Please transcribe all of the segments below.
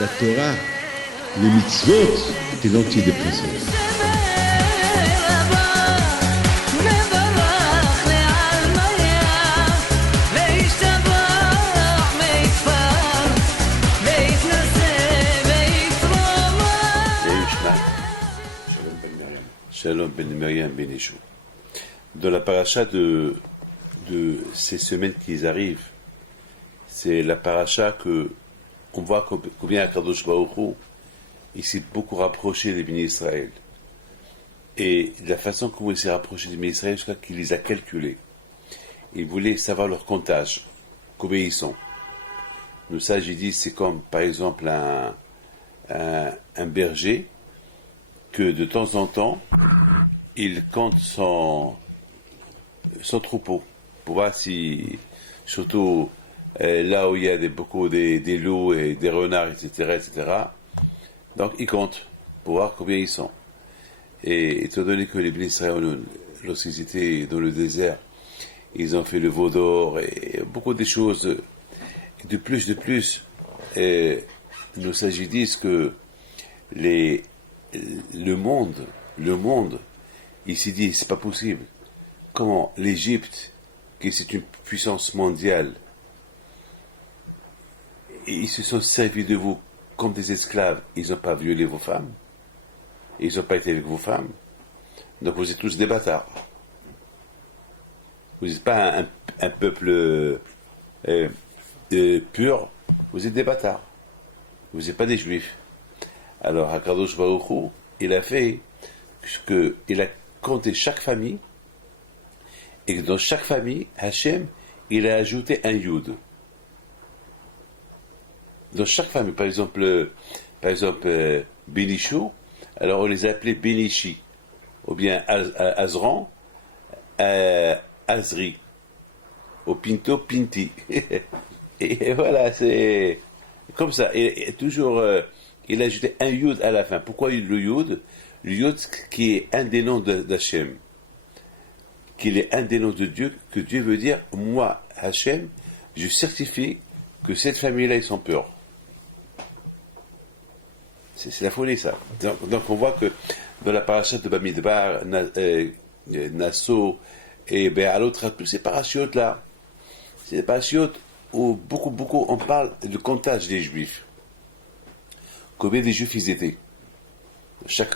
La Torah, les mitzvot, c'est l'antidépresseur. Shalom ben Miriam ben Yeshua. Dans la paracha de ces semaines qui arrivent, c'est la paracha que on voit combien Akadosh Baruch Hu, il s'est beaucoup rapproché des bénis Israël. Et la façon comment il s'est rapproché des bénis Israël, jusqu'à qu'il les a calculés. Il voulait savoir leur comptage, combien ils sont. Nous, ça, j'ai dit, c'est comme, par exemple, un berger, que de temps en temps, il compte son troupeau, pour voir si, surtout là où il y a beaucoup des loups et des renards, etc., etc., donc il compte, pour voir combien ils sont. Et étant donné que les bénis Israël, lorsqu'ils étaient dans le désert, ils ont fait le veau d'or et beaucoup de choses. De plus, nos sages disent que le monde, il s'est dit, c'est pas possible. Comment l'Égypte, qui c'est une puissance mondiale, ils se sont servis de vous comme des esclaves, ils n'ont pas violé vos femmes, ils n'ont pas été avec vos femmes, donc vous êtes tous des bâtards. Vous n'êtes pas un peuple pur, vous êtes des bâtards. Vous n'êtes pas des juifs. Alors, Akadosh Baruch Hu, il a fait il a compté chaque famille, et dans chaque famille, Hachem, il a ajouté un Yud. Dans chaque famille, par exemple, Benichou, alors on les a appelés Benichi, ou bien Azran, Azri, au Pinto, Pinti. Et voilà, c'est comme ça. Et toujours, il a ajouté un Yud à la fin. Pourquoi le Yud? Le Yud qui est un des noms d'Hachem. Qu'il est un des noms de Dieu, que Dieu veut dire, moi, Hachem, je certifie que cette famille-là, ils sont purs. C'est la folie, ça. Donc on voit que dans la paracha de Bamidbar, Nassau et Béalot, tous ces parachutes-là, c'est des parachutes où beaucoup on parle du comptage des Juifs. Combien des Juifs ils étaient?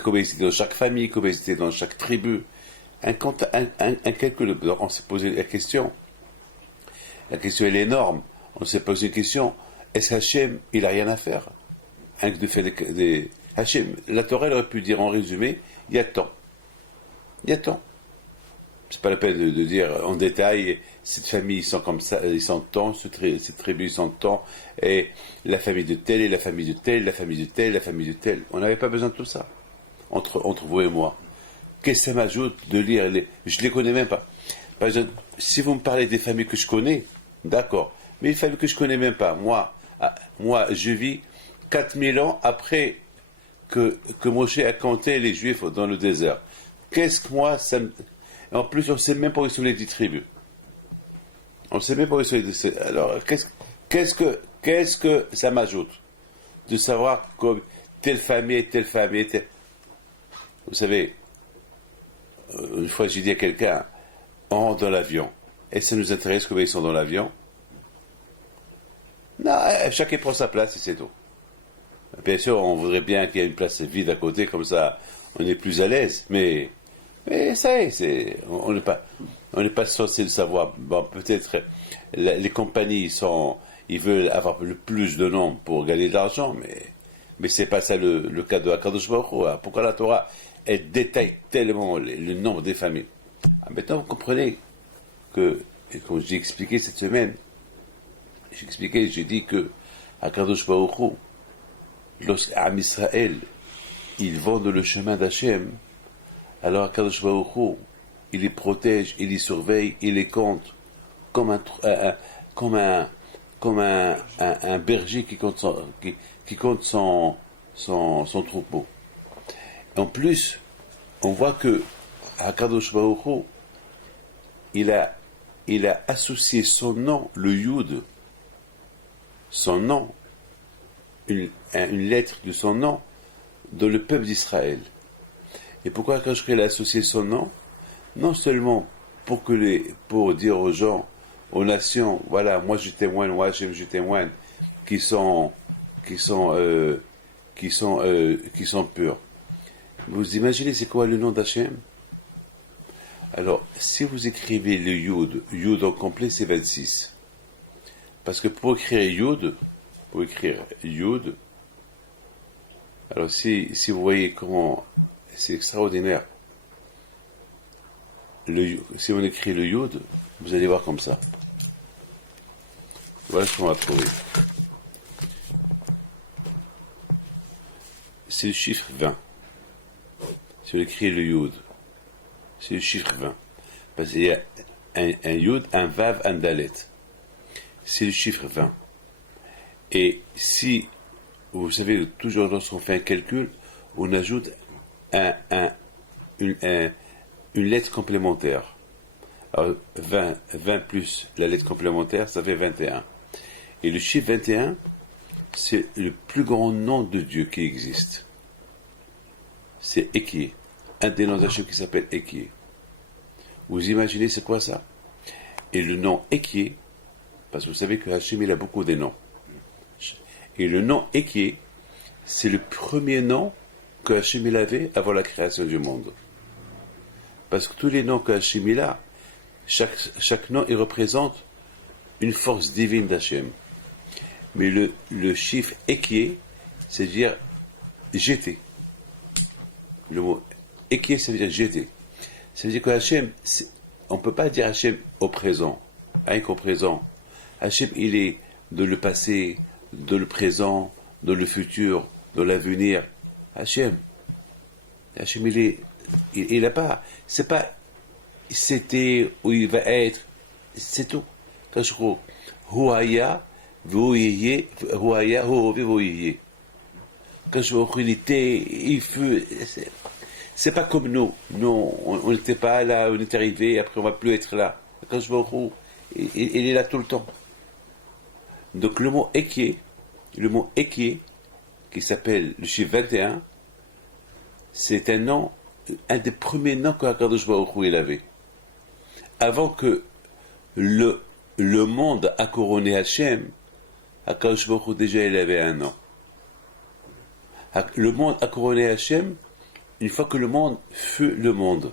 Combien ils étaient dans chaque famille, combien ils étaient dans chaque tribu. Un calcul. On s'est posé la question. La question, elle est énorme. On s'est posé une question. Est-ce Hachem, il n'a rien à faire? Un de faire des Hachem, la Torah, elle aurait pu dire en résumé, il y a tant. Il y a tant. C'est pas la peine de dire en détail, cette famille, ils sont comme ça, ils sont tant, cette tribu, ils sont tant, et la famille de tel, et la famille de tel, la famille de tel, la famille de tel. On n'avait pas besoin de tout ça, entre vous et moi. Qu'est-ce que ça m'ajoute de lire je ne les connais même pas. Par exemple, si vous me parlez des familles que je connais, d'accord, mais une famille que je ne connais même pas, moi, je vis 4000 ans après que Moshe a compté les Juifs dans le désert. Qu'est-ce que moi, ça me... En plus, on ne sait même pas où sont les 10 tribus. On ne sait même pas où sont les 10 tribus. Alors, qu'est-ce que ça m'ajoute de savoir comme telle famille, Vous savez, une fois j'ai dit à quelqu'un, on rentre dans l'avion. Et ça nous intéresse combien ils sont dans l'avion? Non, chacun prend sa place et c'est tout. Bien sûr, on voudrait bien qu'il y ait une place vide à côté, comme ça on est plus à l'aise, mais ça y est, on n'est pas censé le savoir. Bon, peut-être les compagnies ils veulent avoir le plus de noms pour gagner de l'argent, mais c'est pas ça le cas de Akadosh Baruch Hu. Pourquoi la Torah, elle détaille tellement le nombre des familles? Maintenant, vous comprenez que, et comme j'ai expliqué cette semaine, j'ai dit que Akadosh Baruch Hu, Lorsqu'Am Israël, ils vont dans le chemin d'Hachem, alors Akadosh Baruch Hu, il les protège, il les surveille, il les compte comme un berger qui compte son troupeau. En plus, on voit que Akadosh Baruch Hu, il a associé son nom, le Yud, son nom, une lettre de son nom, dans le peuple d'Israël. Et pourquoi Akadosh Baruch Hu a associé son nom? Non seulement pour dire aux gens, aux nations, voilà, moi je témoigne, moi Hachem je témoigne, qui sont purs. Vous imaginez c'est quoi le nom d'Hachem? Alors, si vous écrivez le Yud en complet, c'est 26. Parce que pour écrire Yud, alors si vous voyez comment c'est extraordinaire, si on écrit le Yud, vous allez voir comme ça. Voilà ce qu'on va trouver. C'est le chiffre 20. Si on écrit le Yud, c'est le chiffre 20. Parce qu'il y a un Yud, un Vav, un Dalet. C'est le chiffre 20. Et vous savez, toujours lorsqu'on fait un calcul, on ajoute une lettre complémentaire. Alors, 20 plus la lettre complémentaire, ça fait 21. Et le chiffre 21, c'est le plus grand nom de Dieu qui existe. C'est Ekié. Un des noms d'Hachem qui s'appelle Ekié. Vous imaginez c'est quoi ça? Et le nom Ekié, parce que vous savez que Hachem il a beaucoup de noms. Et le nom Ekié, c'est le premier nom que Hachem il avait avant la création du monde. Parce que tous les noms que Hachem il a, chaque nom il représente une force divine d'Hachem. Mais le chiffre Ekié, c'est-à-dire jeter. Le mot Ekié, ça veut dire jeter. Ça veut dire que Hachem, on ne peut pas dire Hachem au présent, rien qu'au présent. Hachem, il est dans le passé, dans le présent, dans le futur, dans l'avenir. Hachem, il n'a pas, c'est pas c'était où il va être, c'est tout. Quand je crois, Huaya, Vouye, Huaya, Vouye. Quand je vois il était, il fut, c'est pas comme nous. Nous, on n'était pas là, on est arrivé, après on va plus être là. Quand je vois il est là tout le temps. Donc le mot Ekié, qui s'appelle le chiffre 21, c'est un nom, un des premiers noms qu'Akadosh Baruch Hu il avait. Avant que le monde a couronné Hachem, Akadosh Baruch Hu déjà il avait un nom. Le monde a couronné Hachem une fois que le monde fut le monde.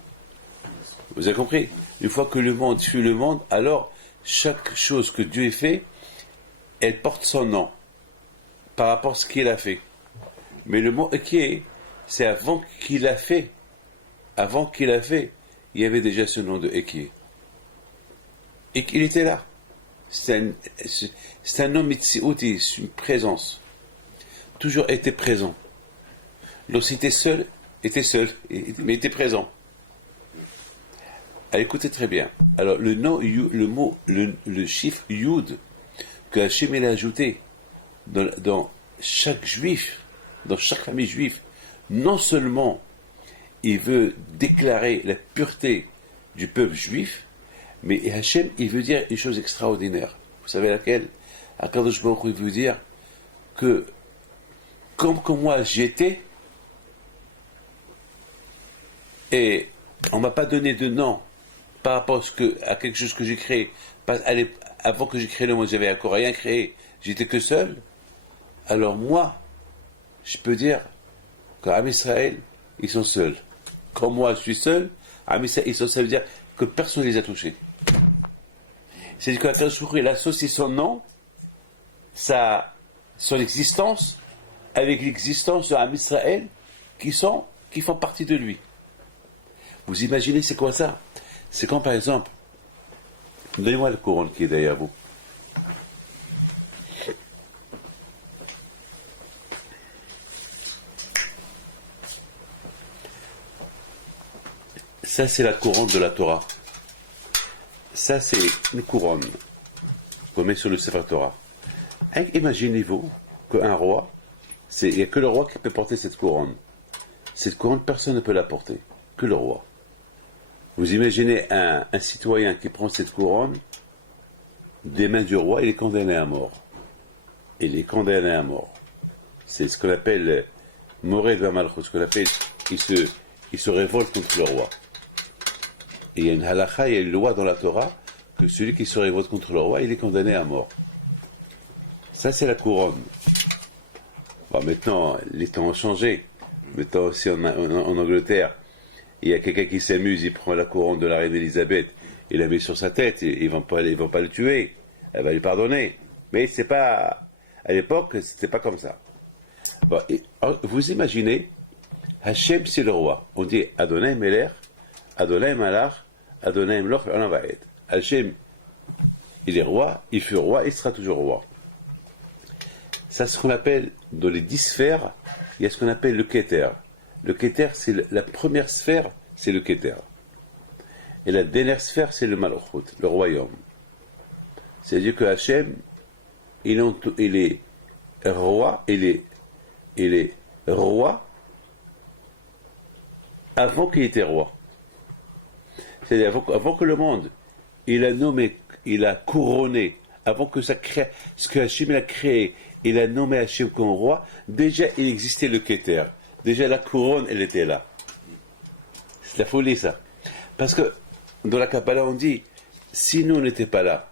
Vous avez compris? Une fois que le monde fut le monde, alors chaque chose que Dieu fait, elle porte son nom par rapport à ce qu'il a fait. Mais le mot Ekié, c'est avant qu'il a fait. Avant qu'il a fait, il y avait déjà ce nom de Ekié. Et qu'il était là. C'est un nom mitziouti, c'est une présence. Toujours était présent. Lorsqu'il était seul, mais était présent. Alors écoutez très bien. Alors le chiffre Yud que Hachem a ajouté dans chaque juif, dans chaque famille juive, non seulement il veut déclarer la pureté du peuple juif, mais Hachem il veut dire une chose extraordinaire. Vous savez laquelle? Akadosh Baruch Hu veut dire que comme que moi j'étais, et on ne m'a pas donné de nom par rapport à quelque chose que j'ai créé. Avant que j'ai créé le monde, j'avais encore rien créé, j'étais que seul. Alors moi, je peux dire qu'Am Israël, ils sont seuls. Comme moi, je suis seul, Am Israël, ils sont seuls, ça veut dire que personne ne les a touchés. C'est-à-dire qu'Akadosh Baruch Hu, il associe son nom, son existence, avec l'existence de Am Israël, qui font partie de lui. Vous imaginez, c'est quoi ça? C'est quand, par exemple, donnez-moi le couronne qui est derrière vous. Ça, c'est la couronne de la Torah. Ça, c'est une couronne qu'on met sur le Sefer Torah. Imaginez-vous qu'un roi, il n'y a que le roi qui peut porter cette couronne. Cette couronne, personne ne peut la porter, que le roi. Vous imaginez un citoyen qui prend cette couronne des mains du roi, il est condamné à mort. Il est condamné à mort. C'est ce qu'on appelle Mored Vamalchut, ce qu'on appelle il se révolte contre le roi. Et il y a une halakha, il y a une loi dans la Torah, que celui qui se révolte contre le roi, il est condamné à mort. Ça, c'est la couronne. Bon, maintenant, les temps ont changé. Maintenant, aussi en Angleterre, il y a quelqu'un qui s'amuse, il prend la couronne de la reine Elisabeth, il la met sur sa tête, ils vont pas le tuer, elle va lui pardonner. Mais c'est pas, à l'époque, c'était pas comme ça. Bon, vous imaginez, Hachem c'est le roi. On dit Adonai Melech, Adonai Malach, Adonai Mloch, on va être. Hachem, il est roi, il fut roi, il sera toujours roi. Ça, c'est ce qu'on appelle, dans les 10 sphères, il y a ce qu'on appelle le Keter. Le Keter, c'est la première sphère, c'est le Keter. Et la dernière sphère, c'est le Malchut, le royaume. C'est-à-dire que Hachem, il est roi, il est roi avant qu'il était roi. C'est-à-dire avant que le monde, il a nommé, il a couronné, avant que ça crée, ce que Hachem a créé, il a nommé Hachem comme roi, déjà il existait le Keter. Déjà la couronne, elle était là. C'est la folie ça. Parce que dans la Kabbalah on dit, si nous n'étions pas là,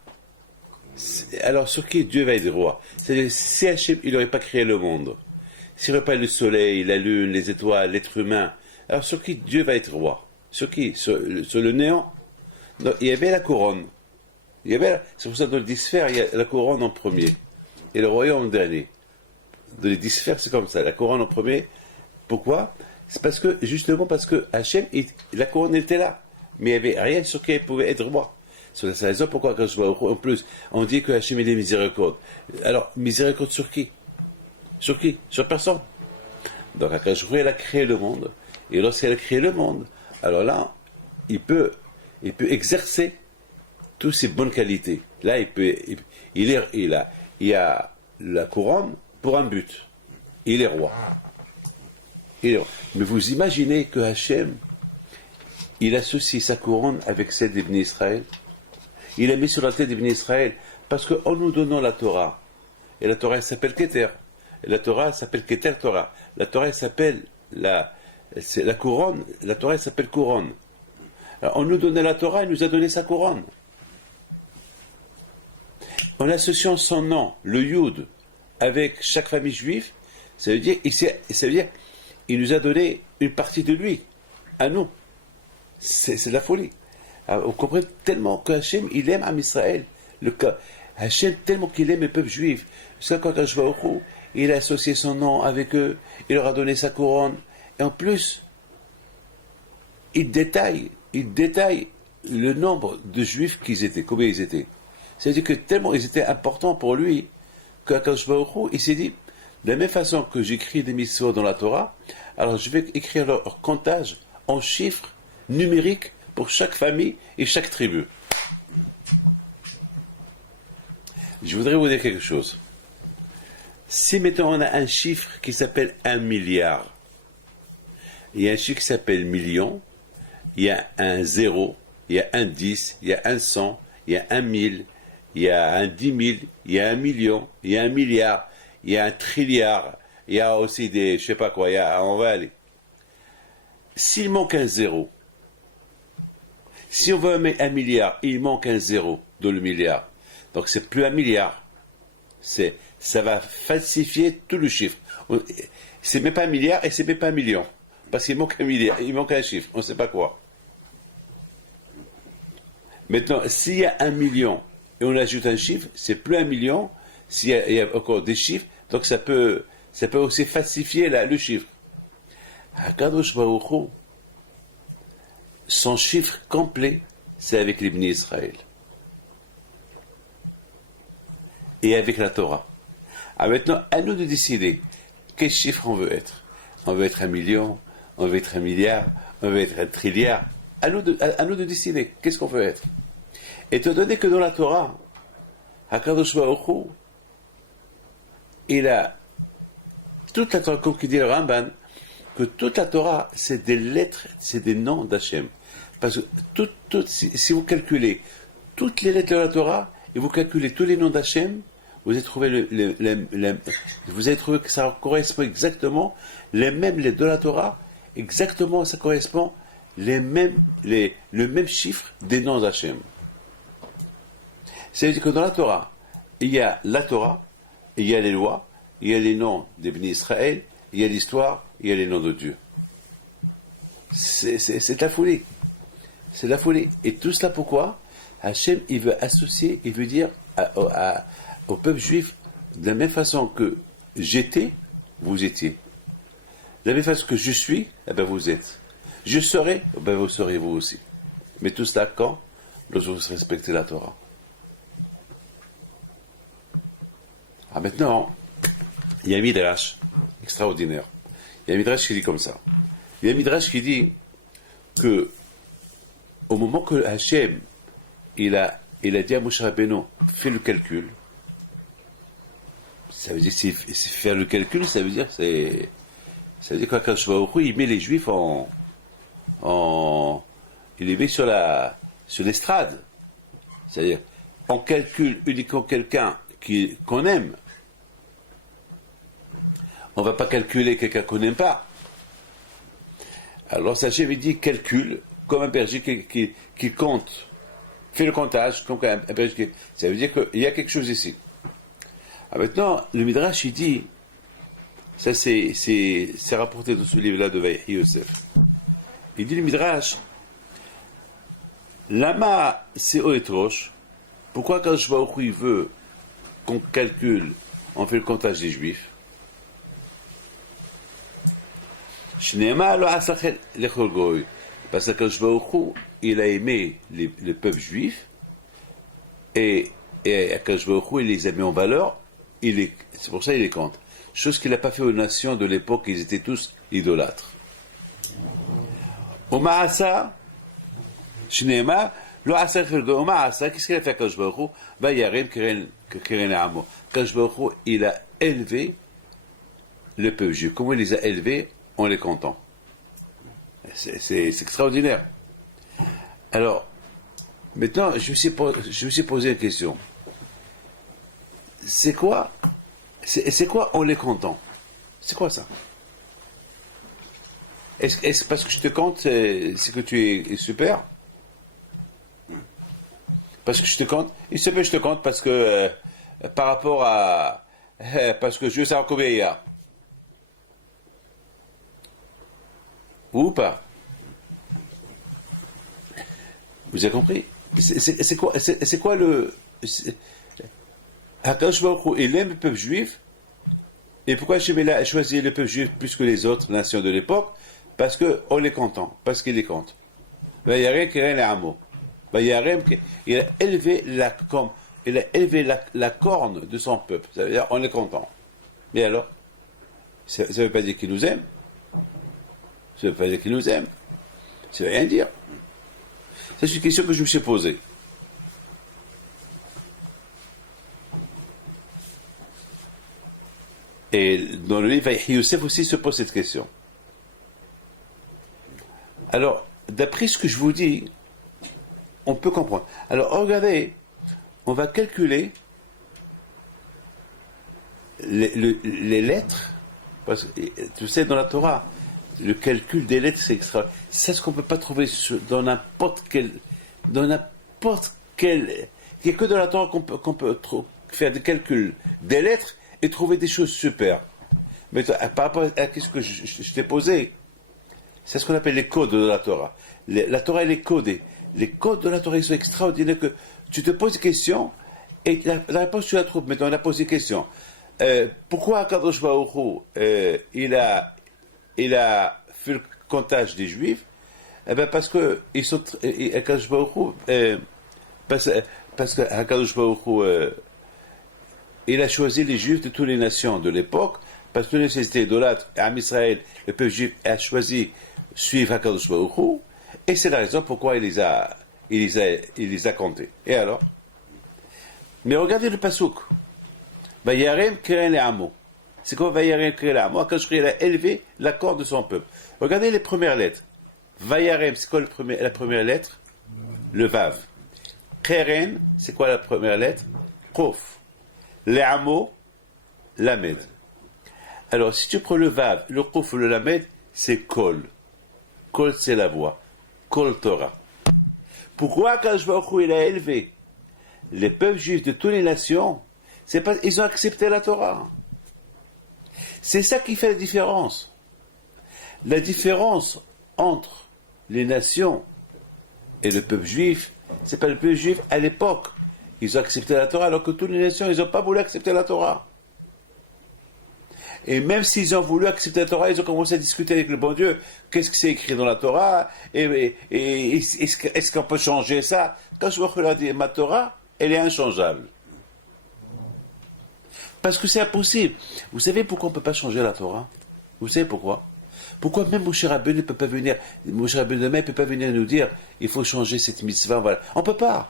alors sur qui Dieu va être roi? C'est-à-dire, si Hachem, il n'aurait pas créé le monde, s'il n'y aurait pas le soleil, la lune, les étoiles, l'être humain, alors sur qui Dieu va être roi? Sur qui? Sur le néant? Non, il y avait la couronne. C'est pour ça que dans les 10 sphères, il y a la couronne en premier et le royaume en dernier. Dans les 10 sphères, c'est comme ça. La couronne en premier. Pourquoi? C'est justement parce que Hachem, la couronne était là. Mais il n'y avait rien sur qui elle pouvait être roi. C'est la raison pourquoi, quand je vois en plus, on dit que Hachem est miséricorde. Alors, miséricorde sur qui? Sur qui? Sur personne. Donc, quand je vois, elle a créé le monde. Et lorsqu'elle a créé le monde, alors là, il peut exercer toutes ses bonnes qualités. Là, il a la couronne pour un but. Il est roi. Mais vous imaginez que Hachem, il associe sa couronne avec celle d'Ibn Israël. Il a mis sur la tête d'Ibn Israël parce qu'en nous donnant la Torah, et la Torah elle s'appelle Keter, et la Torah s'appelle Keter Torah, la Torah elle s'appelle la couronne, la Torah elle s'appelle couronne. Alors, on nous donnait la Torah, il nous a donné sa couronne. En associant son nom, le Yud, avec chaque famille juive, ça veut dire il nous a donné une partie de lui, à nous. C'est de la folie. Alors, on comprend tellement que Hachem, il aime Am Israël. Hachem, tellement qu'il aime le peuple juif. C'est quand je vois au il a associé son nom avec eux, il leur a donné sa couronne. Et en plus, il détaille le nombre de juifs qu'ils étaient, combien ils étaient. C'est-à-dire que tellement ils étaient importants pour lui, qu'Akadosh Baruch Hu, il s'est dit, de la même façon que j'écris des mitzvot dans la Torah, alors je vais écrire leur comptage en chiffres numériques pour chaque famille et chaque tribu. Je voudrais vous dire quelque chose. Si maintenant on a un chiffre qui s'appelle 1 milliard, il y a un chiffre qui s'appelle million, il y a un 0, il y a un 10, il y a un 100, il y a un 1000, il y a un 10 000, il y a un million, il y a un milliard, il y a un trilliard, il y a aussi des, je sais pas quoi, on va aller. S'il manque un 0, si on veut mettre 1 milliard, il manque un 0 dans le milliard. Donc c'est plus 1 milliard. Ça va falsifier tout le chiffre. C'est même pas 1 milliard et c'est même pas 1 million. Parce qu'il manque 1 milliard, il manque un chiffre, on ne sait pas quoi. Maintenant, s'il y a 1 million et on ajoute un chiffre, c'est plus 1 million, s'il y a encore des chiffres, donc ça peut aussi falsifier le chiffre. Akadosh Baruch Hu, son chiffre complet, c'est avec l'Ibn Israël. Et avec la Torah. Alors maintenant, à nous de décider quel chiffre on veut être. On veut être 1 million, on veut être 1 milliard, on veut être 1 trilliard. à nous de décider qu'est-ce qu'on veut être. Étant donné que dans la Torah, HaKadosh Baruch Hu, il a toute la Torah, comme dit le Ramban, que toute la Torah, c'est des lettres, c'est des noms d'Hachem. Parce que si vous calculez toutes les lettres de la Torah, et vous calculez tous les noms d'Hachem, vous allez trouver vous allez trouver que ça correspond exactement les mêmes lettres de la Torah, exactement ça correspond le même chiffre des noms d'Hachem. C'est-à-dire que dans la Torah, il y a la Torah, il y a les lois, il y a les noms des bénis Israël, il y a l'histoire, il y a les noms de Dieu. C'est la folie. C'est la folie. Et tout cela pourquoi Hachem, il veut associer, il veut dire au peuple juif, de la même façon que j'étais, vous étiez. De la même façon que je suis, eh ben vous êtes. Je serai, eh ben vous serez vous aussi. Mais tout cela quand lorsque vous respectez la Torah. Ah maintenant, il y a un midrash extraordinaire. Il y a un midrash qui dit comme ça. Il y a un midrash qui dit que au moment que Hachem il a dit à Moshe Rabbeinu, fais le calcul. Ça veut dire faire le calcul, ça veut dire qu'Akadosh Baruch Hu, il met les Juifs il les met sur l'estrade. C'est-à-dire, on calcule uniquement quelqu'un qu'on aime. On ne va pas calculer quelqu'un qu'on n'aime pas. Alors Hachem il dit calcule comme un berger qui compte. Fait le comptage comme un berger. Ça veut dire qu'il y a quelque chose ici. Alors maintenant, le Midrash il dit, ça c'est rapporté dans ce livre-là de Vaïchi Yosef. Il dit le Midrash, Lama c'est Oetrosh, pourquoi Kadosh Baruch Hu il veut qu'on calcule, on fait le comptage des Juifs? Parce que Kadosh Baruch Hu, il a aimé le peuple juif et Kadosh Baruch Hu, il les a mis en valeur, c'est pour ça qu'il les compte. Chose qu'il n'a pas fait aux nations de l'époque, ils étaient tous idolâtres. Au Ma'asa, Shneema, lo Asa Khirgo, au Ma'asa, qu'est-ce qu'il a fait Kadosh Baruch Hu? Vayarim Keren Amo. Kadosh Baruch Hu, il a élevé le peuple juif. Comment il les a élevés? En les comptant. C'est extraordinaire. Alors, maintenant, je me suis posé une question. C'est quoi en les comptant? C'est quoi ça? Est-ce parce que je te compte, c'est que tu es super? Parce que je te compte? Il se peut je te compte parce que par rapport à parce que je veux savoir combien il y a. Ou pas? Vous avez compris? C'est quoi le... Hakadosh Baruch Hu, il aime le peuple juif. Et pourquoi Hachem a choisi le peuple juif plus que les autres nations de l'époque? Parce qu'on les compte, parce qu'il les compte. Il a élevé la corne de son peuple. Ça veut dire on est content. Mais alors, ça ne veut pas dire qu'il nous aime. Ça ne veut pas dire qu'il nous aime. Ça ne veut rien dire. C'est une question que je me suis posée. Et dans le livre, Yosef aussi se pose cette question. Alors, d'après ce que je vous dis, on peut comprendre. Alors, regardez, on va calculer les lettres, parce que, tu sais, dans la Torah, le calcul des lettres, c'est extra. C'est ce qu'on ne peut pas trouver dans n'importe quel... Il n'y a que dans la Torah qu'on peut faire des calculs des lettres et trouver des choses super. Mais par rapport à ce que je t'ai posé, c'est ce qu'on appelle les codes de la Torah. La Torah, elle est codée. Les codes de la Torah, ils sont extraordinaires que tu te poses des questions et la réponse, tu la trouves. Mais on a posé des questions. Pourquoi Kadosh Baruch Hu, il a fait le comptage des Juifs? Eh bien, parce que ils sont, Hakadosh Baruch Hu, parce que Hakadosh Baruch Hu, il a choisi les Juifs de toutes les nations de l'époque, parce que les nations étaient idolâtres, et Am Israël, le peuple juif, a choisi suivre Hakadosh Baruch Hu, Et c'est la raison pourquoi il les a comptés. Et alors? Mais regardez le pasouk. Vayarem keren le amo. C'est quoi Vayarem keren le amo? Akadosh il a élevé l'accord de son peuple. Regardez les premières lettres. Vayarem, c'est quoi la première lettre? Le vav. Keren, c'est quoi la première lettre? Kof. Le amo, lamed. Alors, si tu prends le vav, le kof ou le lamed, c'est kol. Kol, c'est la voix. Kol Torah. Pourquoi Akadosh Baruch Hu, il a élevé les peuples juifs de toutes les nations? C'est pas, ils ont accepté la Torah. C'est ça qui fait la différence. La différence entre les nations et le peuple juif, c'est pas le peuple juif à l'époque. Ils ont accepté la Torah, alors que toutes les nations, ils n'ont pas voulu accepter la Torah. Et même s'ils ont voulu accepter la Torah, ils ont commencé à discuter avec le bon Dieu. Qu'est-ce que c'est écrit dans la Torah? Et est-ce qu'on peut changer ça? Quand je vois que ma Torah, elle est inchangeable. Parce que c'est impossible. Vous savez pourquoi on ne peut pas changer la Torah? Vous savez pourquoi? Pourquoi même Moshe Rabbeinu ne peut pas venir, Moshe Rabbeinu demain ne peut pas venir nous dire il faut changer cette mitzvah, voilà. On ne peut pas.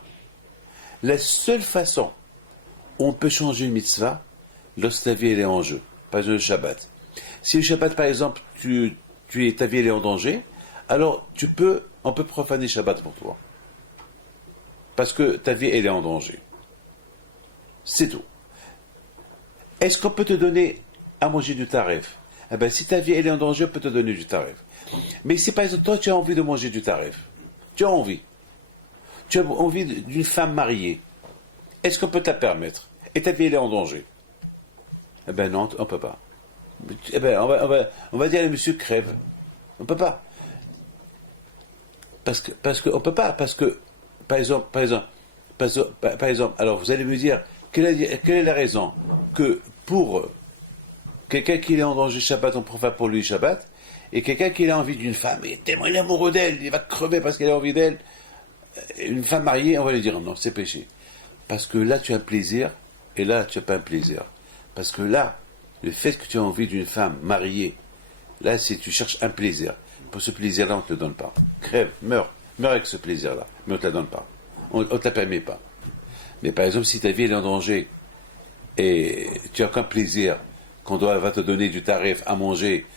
La seule façon où on peut changer une mitzvah, lorsque ta vie elle est en jeu. Par exemple le Shabbat. Si le Shabbat, par exemple, ta vie elle est en danger, alors on peut profaner Shabbat pour toi. Parce que ta vie elle est en danger. C'est tout. Est-ce qu'on peut te donner à manger du taref? Eh bien, si ta vie elle est en danger, on peut te donner du taref. Mais si par exemple, toi tu as envie de manger du taref, tu as envie d'une femme mariée, est-ce qu'on peut te la permettre? Et ta vie elle est en danger? Eh bien non, on ne peut pas. Eh bien, on va dire à monsieur crève. On ne peut pas. Parce que on peut pas, parce que, par exemple, alors vous allez me dire, quelle est la raison que pour quelqu'un qui est en danger Shabbat, on profane pour lui Shabbat, et quelqu'un qui a envie d'une femme, et tellement il est amoureux d'elle, il va crever parce qu'il a envie d'elle, une femme mariée, on va lui dire non, c'est péché. Parce que là tu as un plaisir, et là tu n'as pas un plaisir. Parce que là, le fait que tu as envie d'une femme mariée, là c'est tu cherches un plaisir. Pour ce plaisir-là, on ne te le donne pas. Crève, meurs avec ce plaisir-là, mais on ne te la donne pas. On ne te la permet pas. Mais par exemple, si ta vie est en danger, et tu n'as qu'un plaisir, qu'on va te donner du tarif à manger,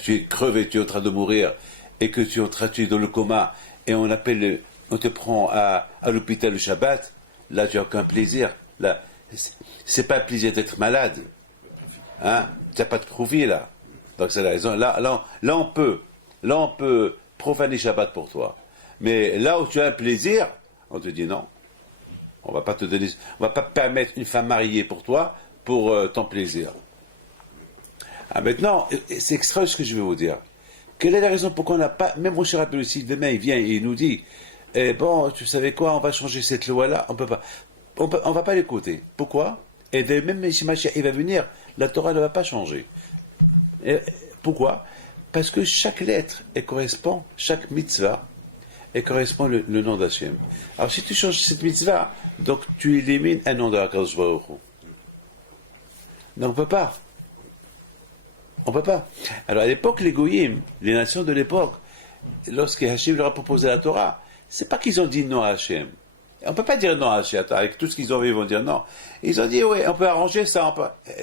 tu es crevé, tu es en train de mourir, et que tu es dans le coma, et on te prend à l'hôpital le Shabbat, là tu n'as aucun plaisir. Là, c'est pas un plaisir d'être malade. Hein? Tu n'as pas de profit là. Donc c'est la raison. Là, on peut profaner Shabbat pour toi. Mais là où tu as un plaisir, on te dit non. On va pas permettre une femme mariée pour toi, pour ton plaisir. Ah, maintenant, c'est extra ce que je vais vous dire. Quelle est la raison pourquoi on n'a pas, même mon cher Rabbeinu, si demain il vient et il nous dit, bon, tu savais quoi, on va changer cette loi-là, on peut pas. On va pas l'écouter. Pourquoi? Et même si Mashiach il va venir, la Torah ne va pas changer. Et pourquoi? Parce que chaque lettre, chaque mitzvah, elle correspond le nom d'Hachem. Alors si tu changes cette mitzvah, donc tu élimines un nom de HaKadosh Baruch Hu. Donc on peut pas. On peut pas. Alors à l'époque, les Goyim, les nations de l'époque, lorsque Hachem leur a proposé la Torah, c'est pas qu'ils ont dit non à Hachem. On ne peut pas dire non à Hachem, avec tout ce qu'ils ont vu, ils vont dire non. Ils ont dit, oui, on peut arranger ça.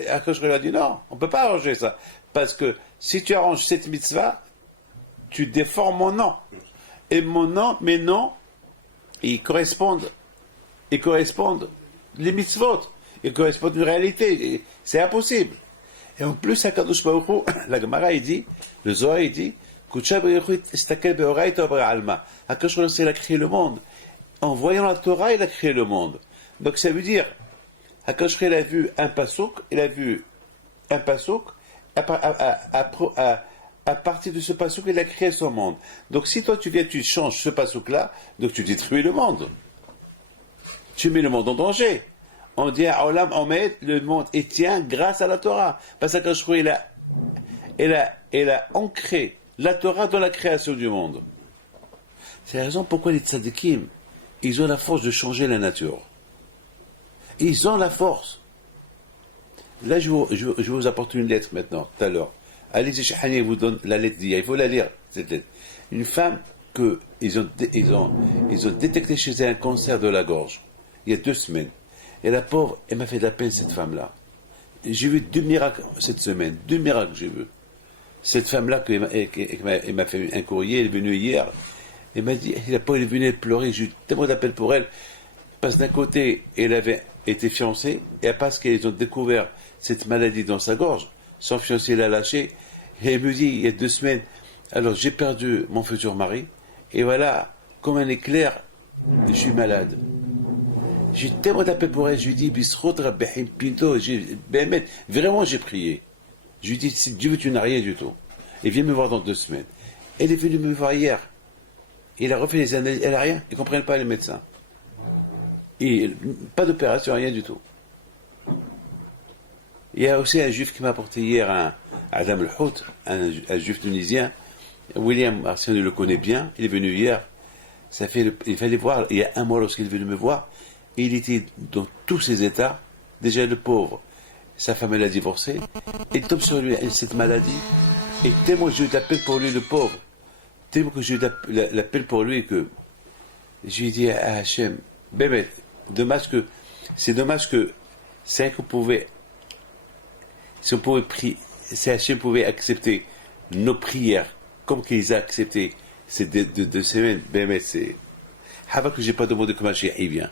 Akadosh leur a dit non, on ne peut pas arranger ça. Parce que si tu arranges cette mitzvah, tu déformes mon nom. Et mon nom, mes noms, ils correspondent les mitzvot. Ils correspondent à une réalité. C'est impossible. Et en plus, Akadosh Baruch Hu, la Gemara, il dit, le Zohar, il dit, Akadosh Baruch Hu, il a créé le monde. En voyant la Torah, il a créé le monde. Donc ça veut dire, Akadosh Baruch Hu, il a vu un pasouk, à partir de ce pasouk, il a créé son monde. Donc si toi tu viens, tu changes ce pasouk-là, donc tu détruis le monde. Tu mets le monde en danger. On dit à Olam Omed, le monde est tient grâce à la Torah. Parce qu'Akadosh Baruch Hu, il a ancré la Torah dans la création du monde. C'est la raison pourquoi les tzadikim, ils ont la force de changer la nature. Ils ont la force. Là, je vous apporte une lettre maintenant, tout à l'heure. Allez, Shahani vous donne la lettre d'hier. Il faut la lire, cette lettre. Une femme qu'ils ont détecté chez elle un cancer de la gorge, il y a 2 semaines. Et la pauvre, elle m'a fait de la peine, cette femme-là. J'ai vu 2 miracles cette semaine, 2 miracles j'ai vu. Cette femme-là, elle m'a fait un courrier, elle est venue hier, elle m'a dit, elle est venue pleurer, j'ai eu tellement d'appels pour elle, parce que d'un côté, elle avait été fiancée, et parce qu'ils ont découvert cette maladie dans sa gorge, son fiancé l'a lâché, et elle me dit, il y a 2 semaines, alors j'ai perdu mon futur mari, et voilà, comme un éclair, je suis malade. J'ai tellement d'appels pour elle, je lui dis, Bisrot Rabbihim Pinto, vraiment j'ai prié. Je lui dis, si Dieu veut, tu n'as rien du tout. Et viens me voir dans 2 semaines. Elle est venue me voir hier. Il a refait les analyses, elle n'a rien, ils ne comprennent pas les médecins. Et pas d'opération, rien du tout. Il y a aussi un juif qui m'a apporté hier un Adam el-Hout, un juif tunisien, William Arsène le connaît bien, il est venu hier. Il fallait voir, il y a un mois lorsqu'il est venu me voir, il était dans tous ses états, déjà le pauvre, sa femme elle a divorcé, il tombe sur lui cette maladie, et tellement j'ai eu de la peine pour lui, le pauvre, tellement que j'ai eu de la peine pour lui que j'ai dit à Hachem, bébé, c'est dommage que c'est qu'on pouvait, si on pouvait prier, si Hachem pouvait accepter nos prières comme qu'ils ont accepté ces 2 semaines, bébé, c'est Hava que j'ai pas demandé que Mashiach il vient.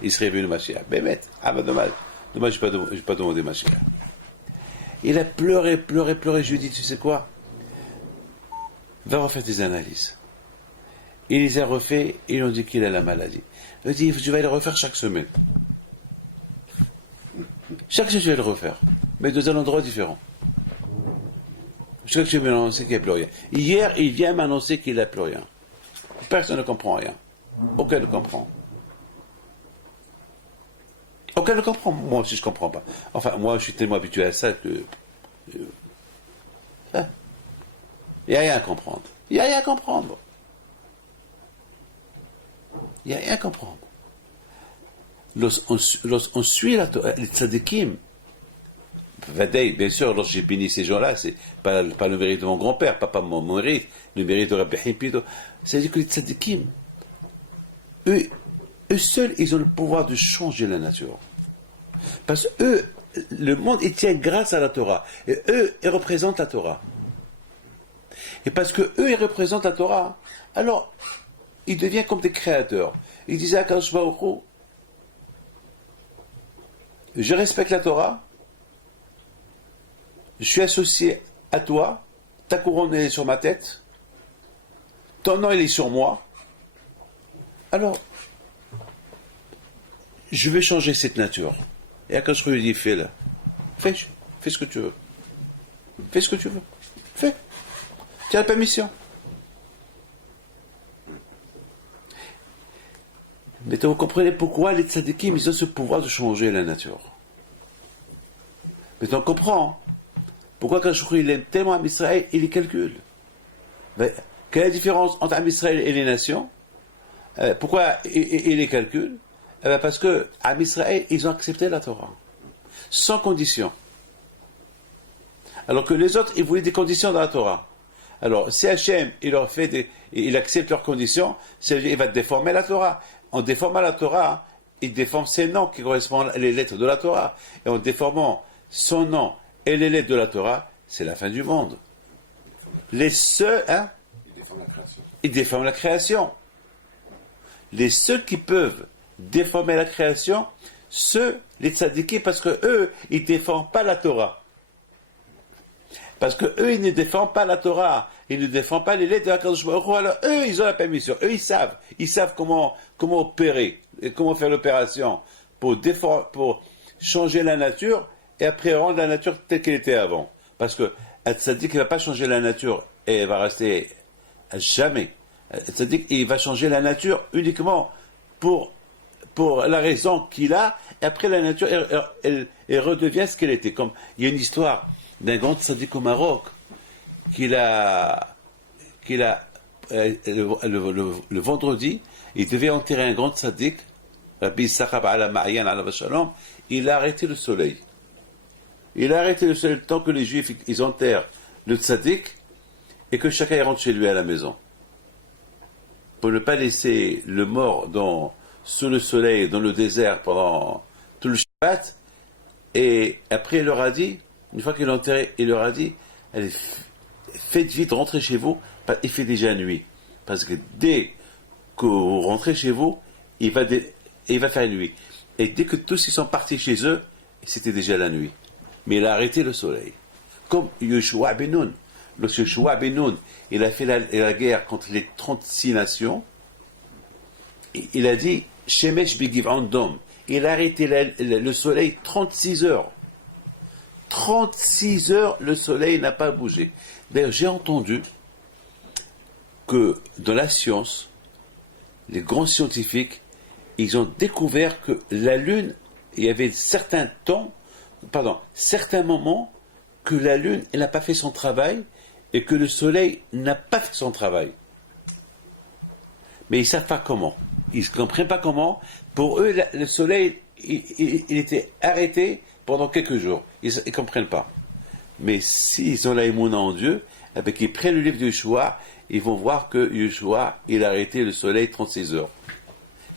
Il serait venu Mashiach. Bémet, dommage. Dommage, j'ai pas demandé Mashiach. Il a pleuré. Je lui ai dit, tu sais quoi? Va refaire tes analyses. Il les a refait, ils ont dit qu'il a la maladie. Il a dit, je vais le refaire chaque semaine. Chaque semaine, je vais le refaire. Mais dans un endroit différent. Chaque semaine, il m'a annoncé qu'il n'y a plus rien. Hier, il vient m'annoncer qu'il n'a plus rien. Personne ne comprend rien. Aucun ne comprend. Aucun ne comprend. Moi aussi, je ne comprends pas. Enfin, moi, je suis tellement habitué à ça que... Il n'y a rien à comprendre. Il n'y a rien à comprendre. Lorsqu'on suit les tzadikim, bien sûr, lorsque j'ai béni ces gens-là, c'est pas le mérite de mon grand-père, pas mon mérite, le mérite de Rabbi Himpido. C'est-à-dire que les tzadikim, eux seuls, ils ont le pouvoir de changer la nature. Parce que eux, le monde, il tient grâce à la Torah. Et eux, ils représentent la Torah. Et parce que eux, ils représentent la Torah, alors, ils deviennent comme des créateurs. Ils disaient à Kadosh Baruch Hu, je respecte la Torah, je suis associé à toi, ta couronne elle est sur ma tête, ton nom il est sur moi, alors, je vais changer cette nature. Et Akash lui dit, fais-le. Fais ce que tu veux. Fais ce que tu veux. Fais. Tu as la permission. Mais vous comprenez pourquoi les tzadikim, ils ont ce pouvoir de changer la nature. Mais on comprend pourquoi Akash il aime tellement Am Israël, il les calcule. Mais, quelle est la différence entre Am Israël et les nations? Pourquoi il les calcule? Parce que Am Israël, ils ont accepté la Torah, sans condition. Alors que les autres, ils voulaient des conditions dans la Torah. Alors, si Hachem, il accepte leurs conditions, il va déformer la Torah. En déformant la Torah, il déforme ses noms qui correspondent à les lettres de la Torah. Et en déformant son nom et les lettres de la Torah, c'est la fin du monde. Les seuls, ils déforment la création. Les seuls qui peuvent déformer la création, les tzadikim, parce que eux, ils ne déforment pas la Torah. Parce que eux, ils ne déforment pas la Torah, ils ne déforment pas les lettres de la Kadosh Baruch Hu. Alors eux, ils ont la permission. Eux, ils savent comment opérer, et comment faire l'opération pour changer la nature et après rendre la nature telle qu'elle était avant. Parce que un tzadik ne va pas changer la nature et elle va rester à jamais. Un tzadik, il va changer la nature uniquement pour la raison qu'il a, et après la nature, elle redevient ce qu'elle était. Comme il y a une histoire d'un grand tzaddik au Maroc, le vendredi, il devait enterrer un grand tzaddik, Rabbi Sachab ala Ma'ayan ala Vashalom, il a arrêté le soleil. Il a arrêté le soleil tant que les Juifs, ils enterrent le tzaddik, et que chacun rentre chez lui à la maison. pour ne pas laisser le mort sous le soleil, dans le désert pendant tout le Shabbat. Et après, il leur a dit, une fois qu'il l'a enterré, il leur a dit, allez, faites vite, rentrez chez vous, il fait déjà nuit. Parce que dès que vous rentrez chez vous, il va faire nuit. Et dès que tous ils sont partis chez eux, c'était déjà la nuit. Mais il a arrêté le soleil. Comme Yoshua ben Nun. Lorsque Yoshua ben Nun, il a fait la guerre contre les 36 nations, il a dit, Shemesh Begiv'an Dom. Il a arrêté le soleil 36 heures. 36 heures, le soleil n'a pas bougé. D'ailleurs, j'ai entendu que dans la science, les grands scientifiques, ils ont découvert que la Lune, il y avait certains moments que la Lune, elle n'a pas fait son travail et que le Soleil n'a pas fait son travail. Mais ils ne savent pas comment. Ils ne comprennent pas comment. Pour eux, le Soleil, il était arrêté pendant quelques jours. Ils ne comprennent pas. Mais s'ils ont la émouna en Dieu, eh bien, qu'ils prennent le livre de Yeshua, ils vont voir que Yeshua, il a arrêté le soleil 36 heures.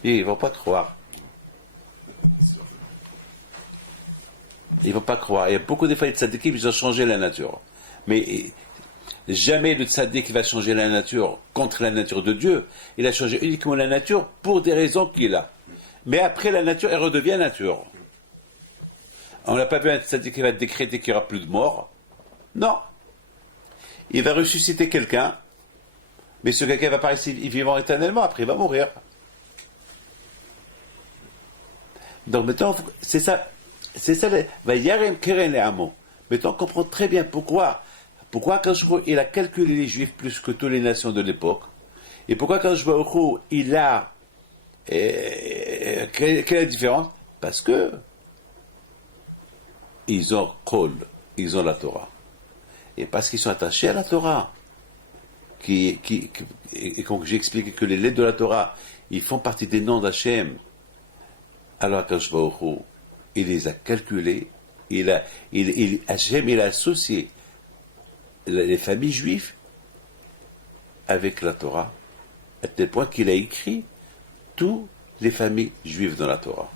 Et ils ne vont pas croire. Ils ne vont pas croire. Il y a beaucoup de fois de tzadikim, ils ont changé la nature. Mais jamais le tzadik va changer la nature contre la nature de Dieu. Il a changé uniquement la nature pour des raisons qu'il a. Mais après, la nature, elle redevient nature. On n'a pas vu un tzadik qui va décréter qu'il n'y aura plus de mort. Non. Il va ressusciter quelqu'un, mais ce quelqu'un va pas rester vivant éternellement, après il va mourir. Donc maintenant, c'est ça, va yarem keren le hamo. Maintenant on comprend très bien pourquoi quand il a calculé les Juifs plus que toutes les nations de l'époque, et pourquoi quand il a quelle est la différence? Parce que ils ont Kol, ils ont la Torah. Et parce qu'ils sont attachés à la Torah, et quand j'ai expliqué que les lettres de la Torah, ils font partie des noms d'Hachem, alors Akadosh Baruch Hu, il les a calculés, Hachem, il a associé les familles juives avec la Torah, à tel point qu'il a écrit toutes les familles juives dans la Torah.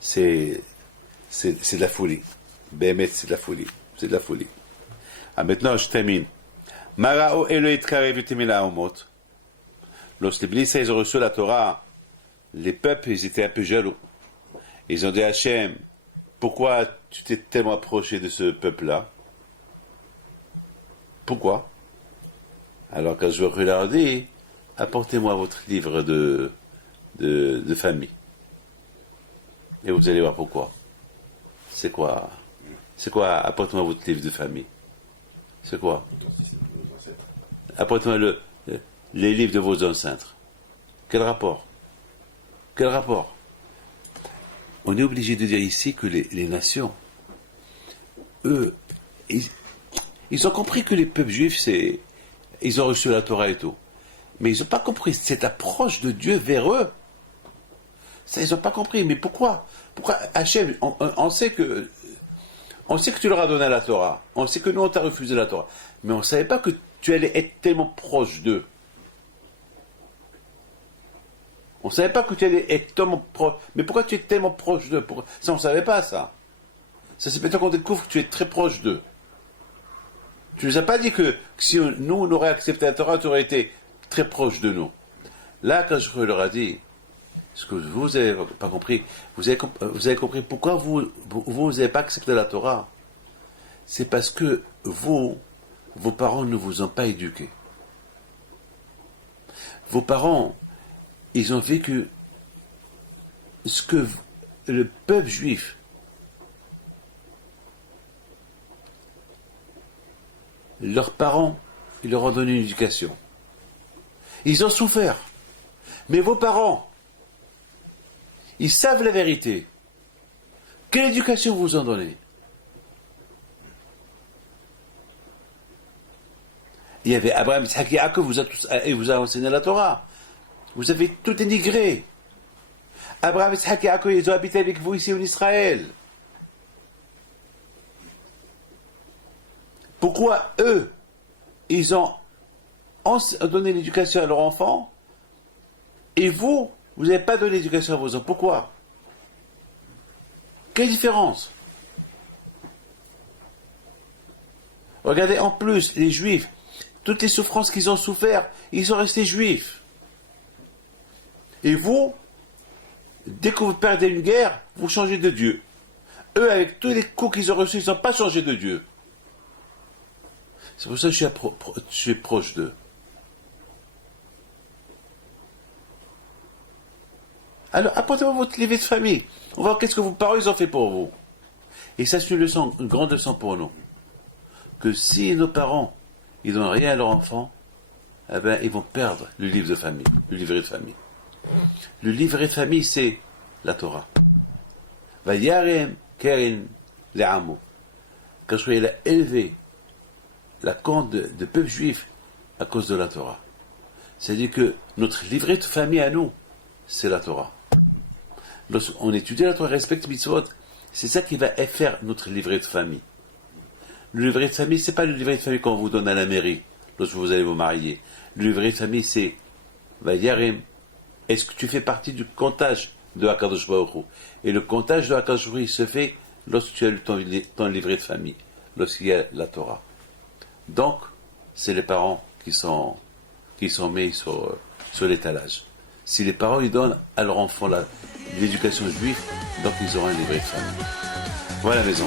C'est de la folie. Bémet, c'est de la folie. C'est de la folie. Ah, maintenant, je termine. Marao Elohit Karev Yutimila Omot. Lorsque les Bénis, ils ont reçu la Torah, les peuples, ils étaient un peu jaloux. Ils ont dit à Hachem, pourquoi tu t'es tellement approché de ce peuple-là? Pourquoi? Alors, quand je leur dis, apportez-moi votre livre de famille. Et vous allez voir pourquoi. C'est quoi, apportez-moi votre livre de famille. C'est quoi? Apportez-moi les livres de vos ancêtres. Quel rapport? Quel rapport? On est obligé de dire ici que les nations, eux, ils ont compris que les peuples juifs, ils ont reçu la Torah et tout. Mais ils n'ont pas compris cette approche de Dieu vers eux. Ça, ils n'ont pas compris. Mais pourquoi? Pourquoi Hachem, on sait que tu leur as donné la Torah. On sait que nous, on t'a refusé la Torah. Mais on ne savait pas que tu allais être tellement proche d'eux. On ne savait pas que tu allais être tellement proche. Mais pourquoi tu es tellement proche d'eux? Ça, on ne savait pas, ça. Ça, c'est peut-être qu'on découvre que tu es très proche d'eux. Tu ne nous as pas dit que si nous, on aurait accepté la Torah, tu aurais été très proche de nous. Là, quand je leur ai dit, ce que vous n'avez pas compris, vous avez compris pourquoi vous n'avez pas accepté la Torah. C'est parce que vos parents ne vous ont pas éduqué. Vos parents, ils ont vécu ce que le peuple juif, leurs parents, ils leur ont donné une éducation. Ils ont souffert. Mais vos parents, ils savent la vérité. Quelle éducation vous ont donné? Il y avait Abraham, Isaac et Yaakov, vous a enseigné la Torah. Vous avez tout dénigré. Abraham, Isaac et Yaakov, ils ont habité avec vous ici en Israël. Pourquoi eux, ils ont ont donné l'éducation à leurs enfants, et vous n'avez pas donné l'éducation à vos enfants. Pourquoi? Quelle différence? Regardez en plus les Juifs, toutes les souffrances qu'ils ont souffert, ils sont restés Juifs. Et vous, dès que vous perdez une guerre, vous changez de Dieu. Eux, avec tous les coups qu'ils ont reçus, ils n'ont pas changé de Dieu. C'est pour ça que je suis proche d'eux. Alors, apportez-moi votre livret de famille. On va voir qu'est-ce que vos parents ils ont fait pour vous. Et ça, c'est une grande leçon pour nous. Que si nos parents, ils donnent rien à leurs enfants, eh ben, ils vont perdre le livre de famille, le livret de famille. Le livret de famille, c'est la Torah. Vayarem kerin le'amo. Quand il a élevé la compte de peuple juif à cause de la Torah. C'est-à-dire que notre livret de famille à nous, c'est la Torah. Lorsqu'on étudie la Torah, respecte mitzvot, c'est ça qui va faire notre livret de famille. Le livret de famille, c'est pas le livret de famille qu'on vous donne à la mairie, lorsque vous allez vous marier. Le livret de famille, c'est Vayarem. Est-ce que tu fais partie du comptage de HaKadosh Baruch Hu? Et le comptage de HaKadosh Baruch Hu, il se fait lorsque tu as ton livret de famille, lorsqu'il y a la Torah. Donc, c'est les parents qui sont mis sur l'étalage. Si les parents ils donnent à leur enfant l'éducation juive, donc ils auront un livret de famille. Voilà la maison.